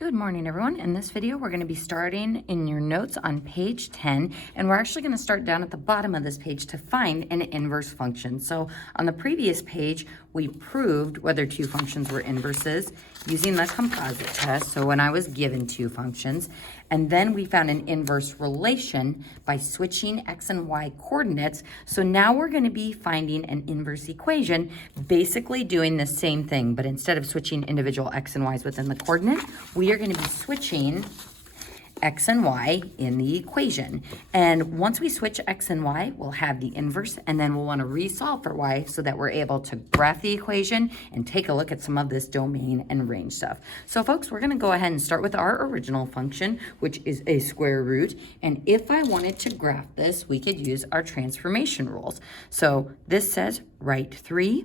Good morning, everyone. In this video, we're going to be starting in your notes on page 10, and we're actually going to start down at the bottom of this page to find an inverse function. So on the previous page, we proved whether two functions were inverses using the composite test. So when I was given two functions, and then we found an inverse relation by switching x and y coordinates. So now we're going to be finding an inverse equation, basically doing the same thing, but instead of switching individual x and y's within the coordinate, we are going to be switching x and y in the equation. And once we switch x and y, we'll have the inverse, and then we'll want to resolve for y so that we're able to graph the equation and take a look at some of this domain and range stuff. So folks, we're going to go ahead and start with our original function, which is a square root. And if I wanted to graph this, we could use our transformation rules. So this says write 3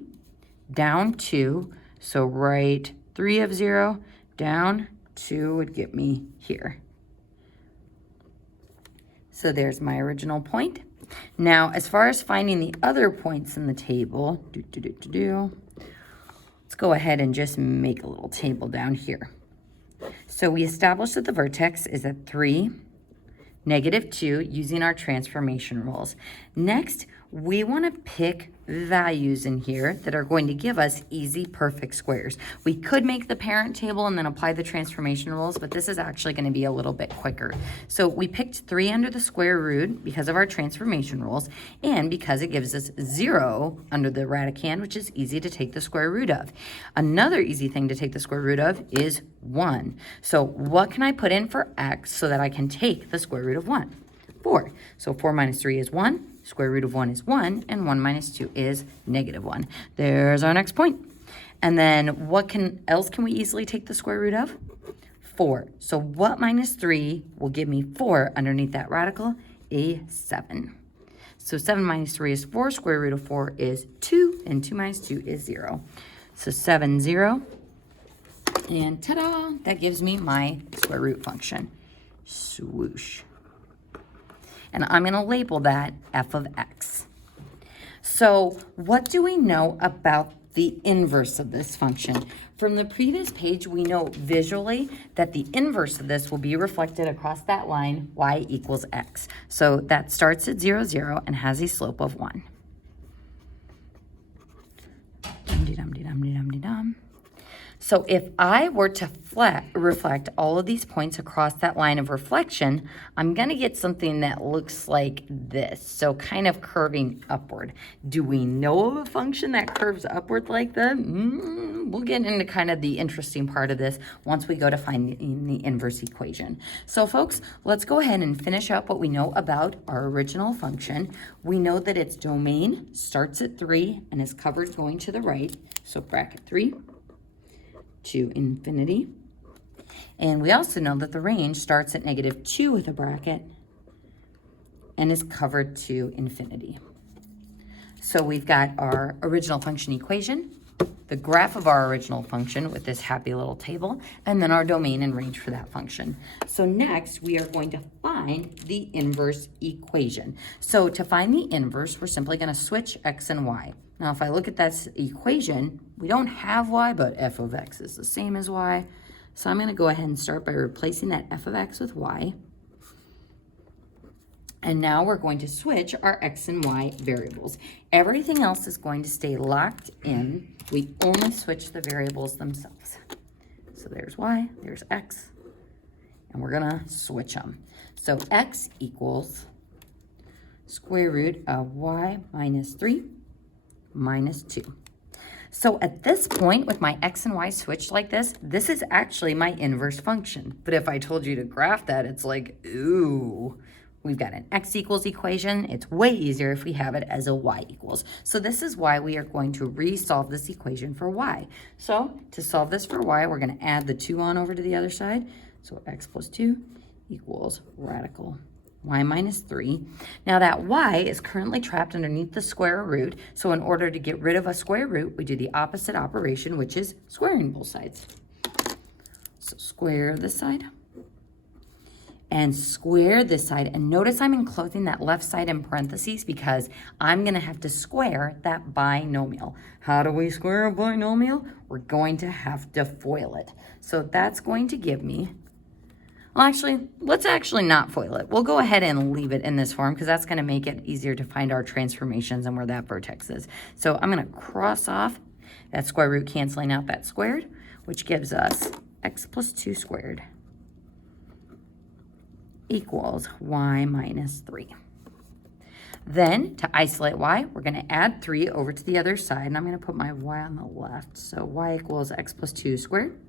down 2. So write 3 of 0 down 2 would get me here. So there's my original point. Now, as far as finding the other points in the table, let's go ahead and just make a little table down here. So we established that the vertex is at 3, -2, using our transformation rules. Next, we want to pick values in here that are going to give us easy perfect squares. We could make the parent table and then apply the transformation rules, but this is actually going to be a little bit quicker. So we picked 3 under the square root because of our transformation rules and because it gives us 0 under the radicand, which is easy to take the square root of. Another easy thing to take the square root of is 1. So what can I put in for x so that I can take the square root of 1? 4. So 4 minus 3 is 1. Square root of 1 is 1, and 1 minus 2 is -1. There's our next point. And then what else can we easily take the square root of? 4. So what minus 3 will give me 4 underneath that radical? A 7. So 7 minus 3 is 4. Square root of 4 is 2, and 2 minus 2 is 0. So 7, 0. And ta-da! That gives me my square root function. Swoosh. And I'm going to label that f of x. So what do we know about the inverse of this function? From the previous page, we know visually that the inverse of this will be reflected across that line, y equals x. So that starts at 0, 0, and has a slope of 1. Dum-de-dum-de-dum-de-dum-de-dum. So if I were to reflect all of these points across that line of reflection, I'm going to get something that looks like this. So kind of curving upward. Do we know of a function that curves upward like that? We'll get into kind of the interesting part of this once we go to finding the inverse equation. So folks, let's go ahead and finish up what we know about our original function. We know that its domain starts at 3 and is covered going to the right. So bracket 3. To infinity. And we also know that the range starts at -2 with a bracket and is covered to infinity. So we've got our original function equation, the graph of our original function with this happy little table, and then our domain and range for that function. So next, we are going to find the inverse equation. So to find the inverse, we're simply going to switch x and y. Now, if I look at that equation, we don't have y, but f of x is the same as y. So I'm going to go ahead and start by replacing that f of x with y. And now we're going to switch our x and y variables. Everything else is going to stay locked in. We only switch the variables themselves. So there's y, there's x, and we're going to switch them. So x equals square root of y minus 3 minus 2. So at this point, with my x and y switched like this is actually my inverse function. But if I told you to graph that, it's like, ooh, we've got an x equals equation. It's way easier if we have it as a y equals. So this is why we are going to resolve this equation for y. So to solve this for y, we're going to add the 2 on over to the other side. So x plus 2 equals radical y minus 3. Now that y is currently trapped underneath the square root. So in order to get rid of a square root, we do the opposite operation, which is squaring both sides. So square this side. and square this side. And notice I'm enclosing that left side in parentheses because I'm going to have to square that binomial. How do we square a binomial? We're going to have to FOIL it. So that's going to give me, well, actually, let's actually not FOIL it. We'll go ahead and leave it in this form because that's going to make it easier to find our transformations and where that vertex is. So I'm going to cross off that square root, canceling out that squared, which gives us x plus 2 squared equals y minus 3. Then, to isolate y, we're going to add 3 over to the other side, and I'm going to put my y on the left. So y equals x plus 2 squared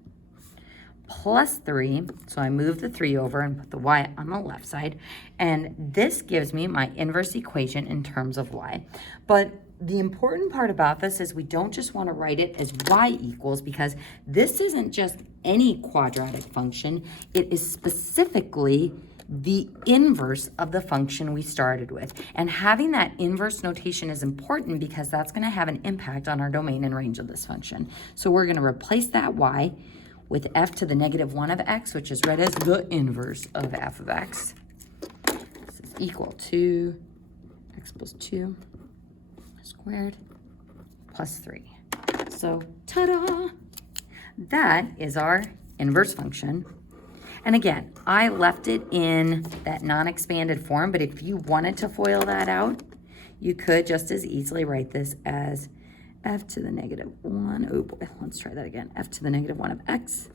plus 3. So I move the 3 over and put the y on the left side, and this gives me my inverse equation in terms of y. But the important part about this is we don't just want to write it as y equals, because this isn't just any quadratic function. It is specifically the inverse of the function we started with. And having that inverse notation is important because that's going to have an impact on our domain and range of this function. So we're going to replace that y with f to the negative 1 of x, which is read as the inverse of f of x. This is equal to x plus 2 squared plus 3. So, ta-da! That is our inverse function. And again, I left it in that non-expanded form, but if you wanted to FOIL that out, you could just as easily write this as f to the negative 1. Oh boy, let's try that again. F to the negative 1 of x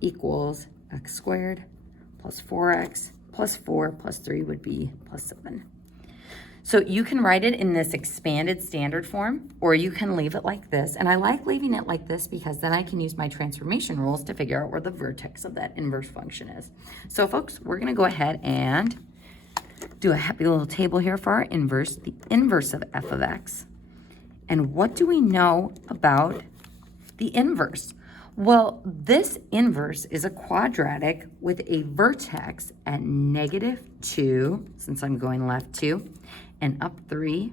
equals x squared plus 4x plus 4 plus 3 would be plus 7. So you can write it in this expanded standard form, or you can leave it like this. And I like leaving it like this because then I can use my transformation rules to figure out where the vertex of that inverse function is. So folks, we're going to go ahead and do a happy little table here for our inverse, the inverse of f of x. And what do we know about the inverse? Well, this inverse is a quadratic with a vertex at -2, since I'm going left 2, and up 3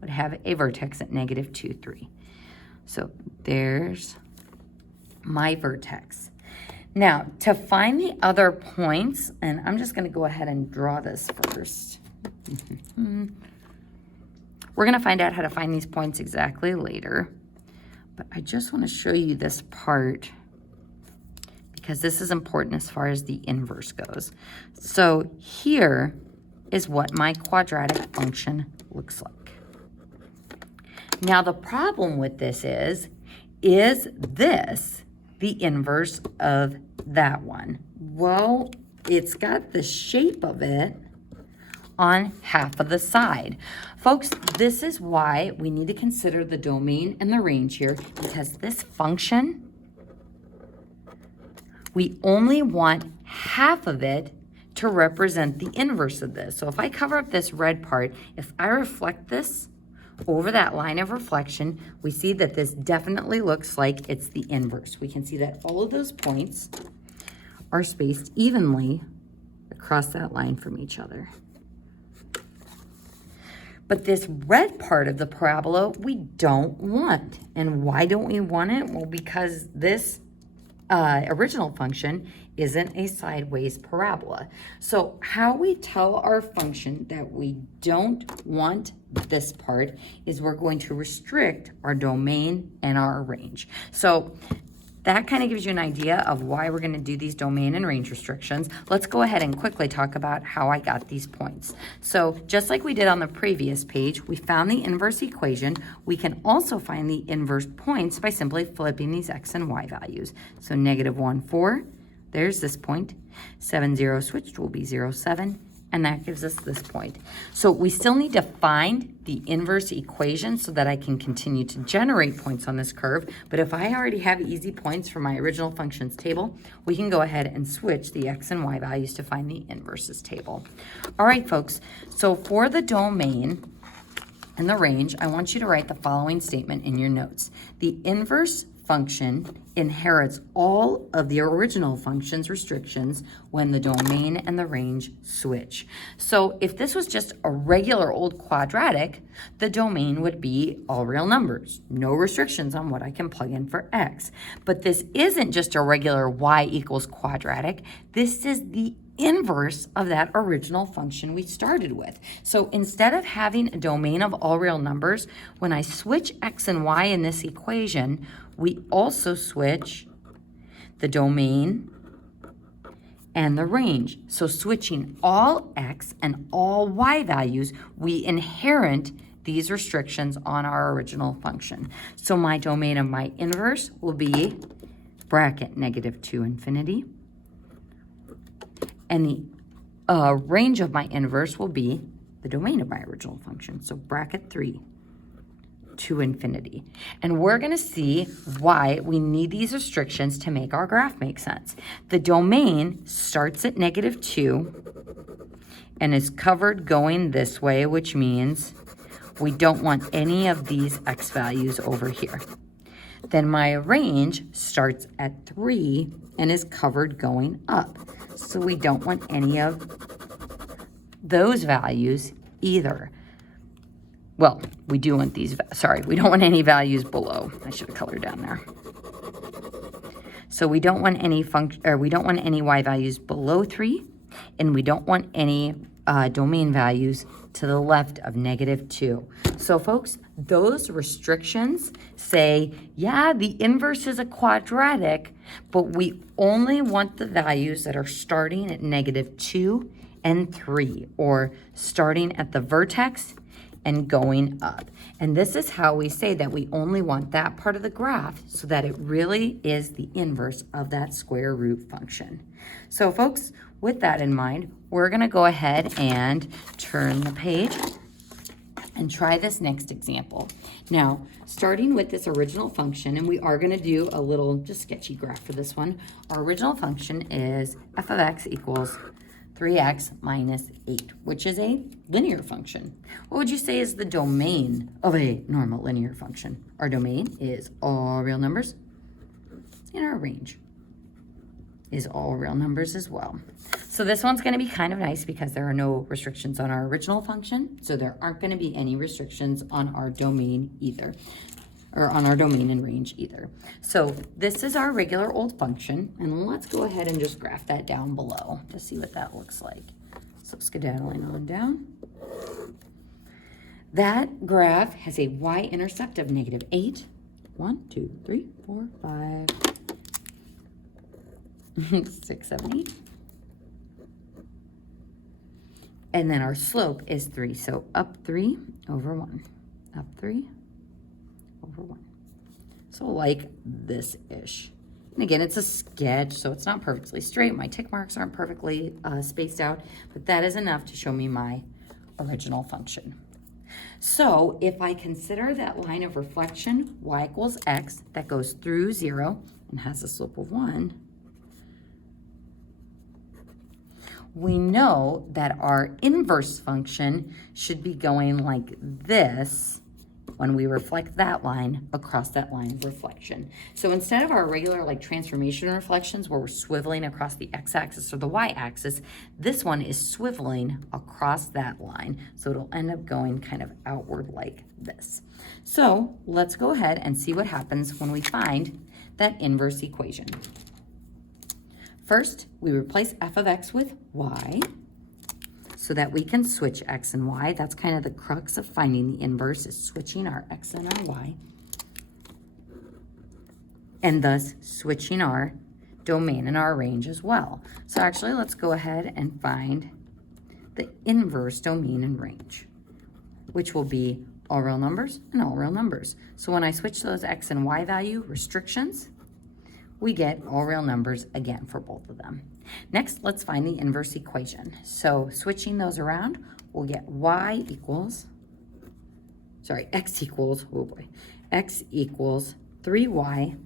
would have a vertex at -2, 3. So there's my vertex. Now, to find the other points, and I'm just going to go ahead and draw this first. We're going to find out how to find these points exactly later. But I just want to show you this part because this is important as far as the inverse goes. So here is what my quadratic function looks like. Now the problem with this is this the inverse of that one? Well, it's got the shape of it on half of the side. Folks, this is why we need to consider the domain and the range here, because this function, we only want half of it to represent the inverse of this. So if I cover up this red part, if I reflect this over that line of reflection, we see that this definitely looks like it's the inverse. We can see that all of those points are spaced evenly across that line from each other. But this red part of the parabola, we don't want. And why don't we want it? Well, because this original function isn't a sideways parabola. So how we tell our function that we don't want this part is we're going to restrict our domain and our range. So that kind of gives you an idea of why we're going to do these domain and range restrictions. Let's go ahead and quickly talk about how I got these points. So just like we did on the previous page, we found the inverse equation. We can also find the inverse points by simply flipping these x and y values. So -1, 4, there's this point. 7, 0 switched will be 0, 7. And that gives us this point. So we still need to find the inverse equation so that I can continue to generate points on this curve. But if I already have easy points from my original functions table, we can go ahead and switch the x and y values to find the inverses table. All right, folks. So for the domain and the range, I want you to write the following statement in your notes. The inverse function inherits all of the original function's restrictions when the domain and the range switch. So if this was just a regular old quadratic, the domain would be all real numbers, no restrictions on what I can plug in for x. But this isn't just a regular y equals quadratic. This is the inverse of that original function we started with. So instead of having a domain of all real numbers, when I switch x and y in this equation, we also switch the domain and the range. So switching all x and all y values, we inherit these restrictions on our original function. So my domain of my inverse will be bracket -2 infinity. And the range of my inverse will be the domain of my original function. So bracket 3 to infinity. And we're going to see why we need these restrictions to make our graph make sense. The domain starts at -2 and is covered going this way, which means we don't want any of these x values over here. Then my range starts at 3 and is covered going up. So we don't want any of those values either. Well, we do want these, sorry, we don't want any values below. I should have colored down there. So we don't want any we don't want any y values below 3, and we don't want any domain values to the left of -2. So folks, those restrictions say, yeah, the inverse is a quadratic, but we only want the values that are starting at -2 and 3, or starting at the vertex and going up. And this is how we say that we only want that part of the graph so that it really is the inverse of that square root function. So folks, with that in mind, we're gonna go ahead and turn the page and try this next example. Now, starting with this original function, and we are gonna do a little just sketchy graph for this one. Our original function is f of x equals 3x minus 8, which is a linear function. What would you say is the domain of a normal linear function? Our domain is all real numbers, and our range is all real numbers as well. So this one's going to be kind of nice because there are no restrictions on our original function, so there aren't going to be any restrictions on our domain either, or on our domain and range either. So this is our regular old function, and let's go ahead and just graph that down below to see what that looks like. So skedaddling on down. That graph has a y-intercept of -8. 1, 2, 3, 4, 5, 6, 7, 8. And then our slope is 3. So up 3 over 1. Up 3 over 1. So like this-ish. And again, it's a sketch, so it's not perfectly straight. My tick marks aren't perfectly spaced out, but that is enough to show me my original function. So if I consider that line of reflection, y equals x, that goes through 0 and has a slope of 1, we know that our inverse function should be going like this when we reflect that line across that line of reflection. So instead of our regular like transformation reflections where we're swiveling across the x-axis or the y-axis, this one is swiveling across that line. So it'll end up going kind of outward like this. So let's go ahead and see what happens when we find that inverse equation. First, we replace f of x with y so that we can switch x and y. That's kind of the crux of finding the inverse, is switching our x and our y, and thus switching our domain and our range as well. So actually, let's go ahead and find the inverse domain and range, which will be all real numbers and all real numbers. So when I switch those x and y value restrictions, we get all real numbers again for both of them. Next, let's find the inverse equation. So switching those around, we'll get x equals 3y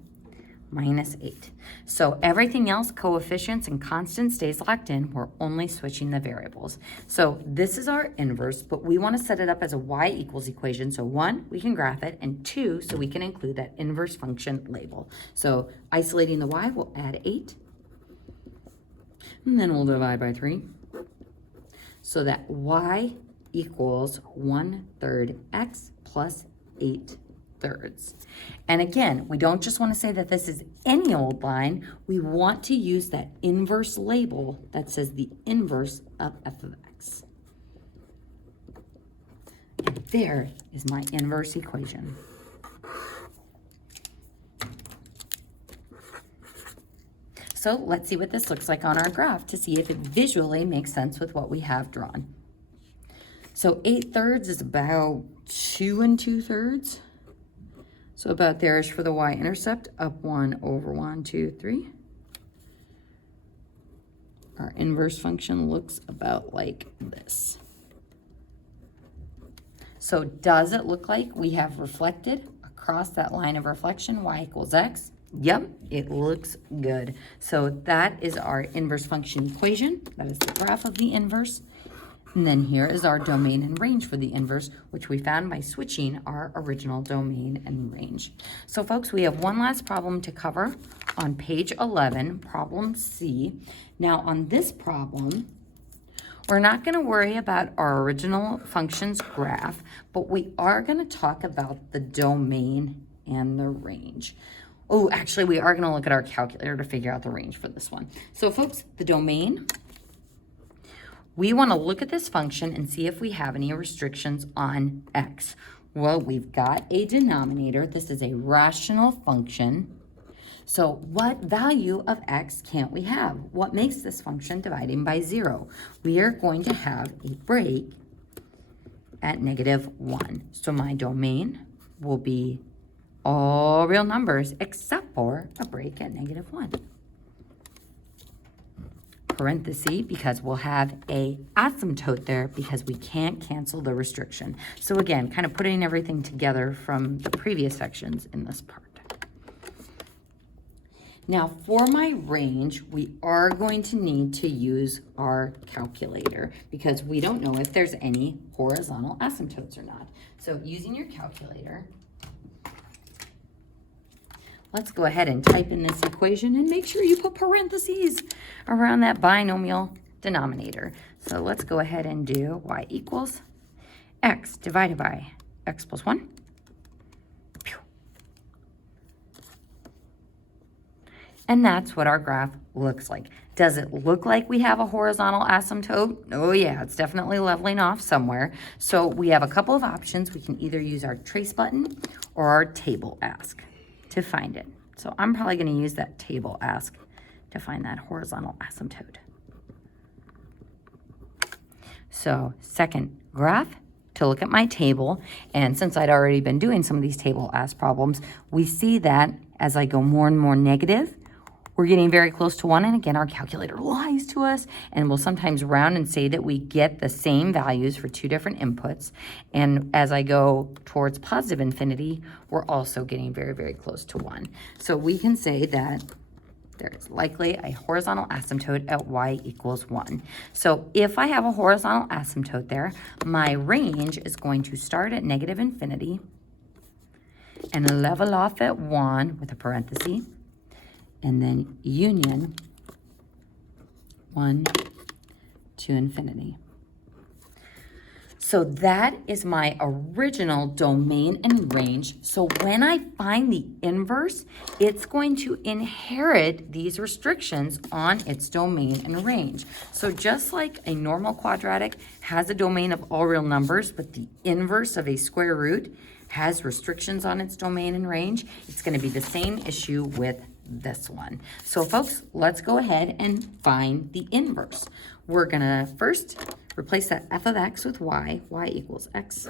minus 8. So everything else, coefficients and constants, stays locked in. We're only switching the variables. So this is our inverse, but we want to set it up as a y equals equation. So 1, we can graph it, and 2, so we can include that inverse function label. So isolating the y, we'll add 8, and then we'll divide by 3. So that y equals 1/3 x plus 8 thirds. And again, we don't just want to say that this is any old line. We want to use that inverse label that says the inverse of f of x. And there is my inverse equation. So let's see what this looks like on our graph to see if it visually makes sense with what we have drawn. So 8/3 is about 2 2/3. So about there-ish for the y-intercept, up 1 over 1, 2, 3. Our inverse function looks about like this. So does it look like we have reflected across that line of reflection, y equals x? Yep, it looks good. So that is our inverse function equation. That is the graph of the inverse. And then here is our domain and range for the inverse, which we found by switching our original domain and range. So folks, we have one last problem to cover on page 11, problem C. Now on this problem, we're not going to worry about our original function's graph, but we are going to talk about the domain and the range. Oh, actually, we are going to look at our calculator to figure out the range for this one. So folks, the domain, we want to look at this function and see if we have any restrictions on x. Well, we've got a denominator. This is a rational function. So what value of x can't we have? What makes this function dividing by 0? We are going to have a break at -1. So my domain will be all real numbers except for a break at -1. Parenthesis, because we'll have a asymptote there because we can't cancel the restriction. So again, kind of putting everything together from the previous sections in this part. Now for my range, we are going to need to use our calculator because we don't know if there's any horizontal asymptotes or not. So using your calculator, let's go ahead and type in this equation and make sure you put parentheses around that binomial denominator. So let's go ahead and do y equals x divided by x plus 1. And that's what our graph looks like. Does it look like we have a horizontal asymptote? Oh yeah, it's definitely leveling off somewhere. So we have a couple of options. We can either use our trace button or our table ask to find it. So I'm probably going to use that table ask to find that horizontal asymptote. So second graph, to look at my table, and since I'd already been doing some of these table ask problems, we see that as I go more and more negative, we're getting very close to 1, and again, our calculator lies to us, and we'll sometimes round and say that we get the same values for 2 different inputs, and as I go towards positive infinity, we're also getting very, very close to 1. So we can say that there is likely a horizontal asymptote at y equals 1. So if I have a horizontal asymptote there, my range is going to start at negative infinity and level off at 1 with a parenthesis, and then union 1 to infinity. So that is my original domain and range. So when I find the inverse, it's going to inherit these restrictions on its domain and range. So just like a normal quadratic has a domain of all real numbers, but the inverse of a square root has restrictions on its domain and range, it's going to be the same issue with this one. So folks, let's go ahead and find the inverse. We're going to first replace that f of x with y equals x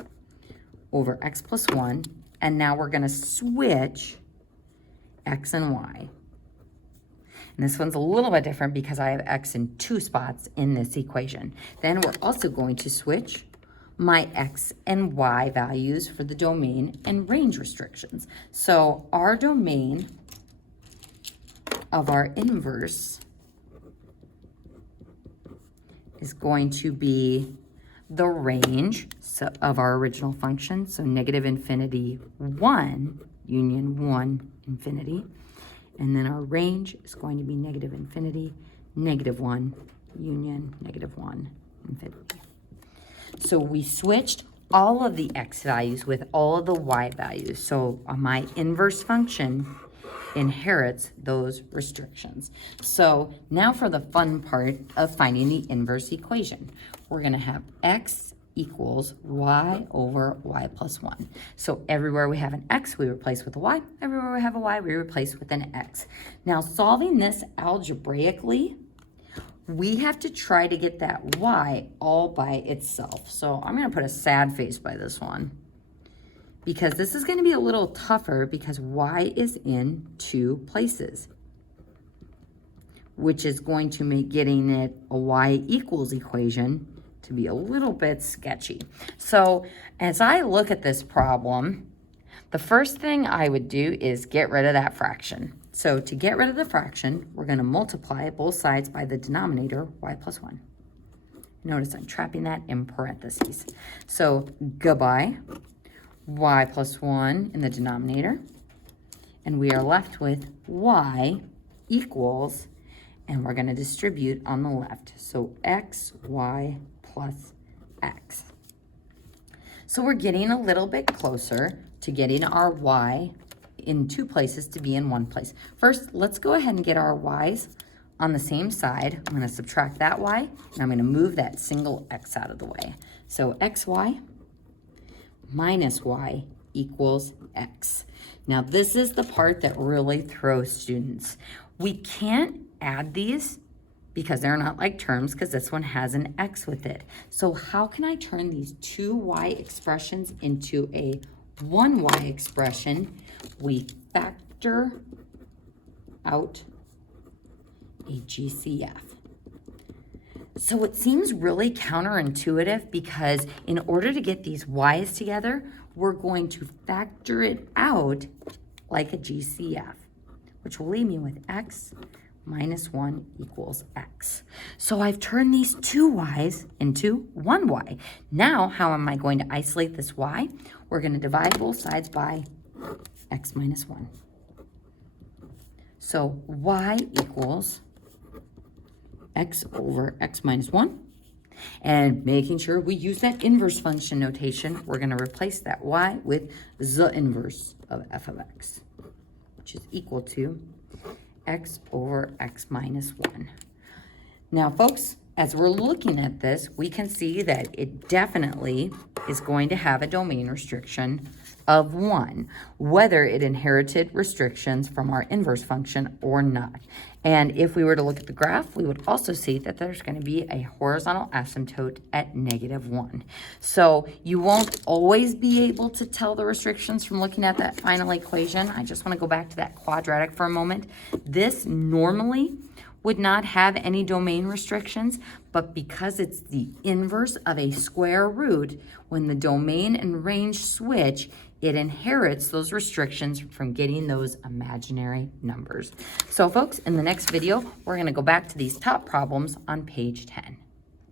over x plus 1, and now we're going to switch x and y. And this one's a little bit different because I have x in 2 spots in this equation. Then we're also going to switch my x and y values for the domain and range restrictions. So our domain of our inverse is going to be the range of our original function, so negative infinity 1 union 1 infinity, and then our range is going to be negative infinity -1 union -1 infinity. So we switched all of the x values with all of the y values. So my inverse function inherits those restrictions. So now for the fun part of finding the inverse equation. We're going to have x equals y over y plus 1. So everywhere we have an x, we replace with a y. Everywhere we have a y, we replace with an x. Now solving this algebraically, we have to try to get that y all by itself. So I'm going to put a sad face by this one, because this is going to be a little tougher because y is in 2 places, which is going to make getting it a y equals equation to be a little bit sketchy. So as I look at this problem, the first thing I would do is get rid of that fraction. So to get rid of the fraction, we're going to multiply both sides by the denominator, y plus 1. Notice I'm trapping that in parentheses. So goodbye, y plus 1 in the denominator. And we are left with y equals, and we're going to distribute on the left. So x, y plus x. So we're getting a little bit closer to getting our y in 2 places to be in 1 place. First, let's go ahead and get our y's on the same side. I'm going to subtract that y, and I'm going to move that single x out of the way. So xy minus y equals x. Now this is the part that really throws students. We can't add these because they're not like terms, because this one has an x with it. So how can I turn these 2 y expressions into a 1 y expression? We factor out a GCF. So it seems really counterintuitive, because in order to get these y's together, we're going to factor it out like a GCF, which will leave me with x minus 1 equals x. So I've turned these 2 y's into 1 y. Now, how am I going to isolate this y? We're going to divide both sides by x minus 1. So y equals x over x minus 1. And making sure we use that inverse function notation, we're going to replace that y with the inverse of f of x, which is equal to x over x minus 1. Now, folks, as we're looking at this, we can see that it definitely is going to have a domain restriction of 1, whether it inherited restrictions from our inverse function or not. And if we were to look at the graph, we would also see that there's going to be a horizontal asymptote at -1. So you won't always be able to tell the restrictions from looking at that final equation. I just want to go back to that quadratic for a moment. This normally would not have any domain restrictions, but because it's the inverse of a square root, when the domain and range switch, it inherits those restrictions from getting those imaginary numbers. So folks, in the next video, we're going to go back to these top problems on page 10.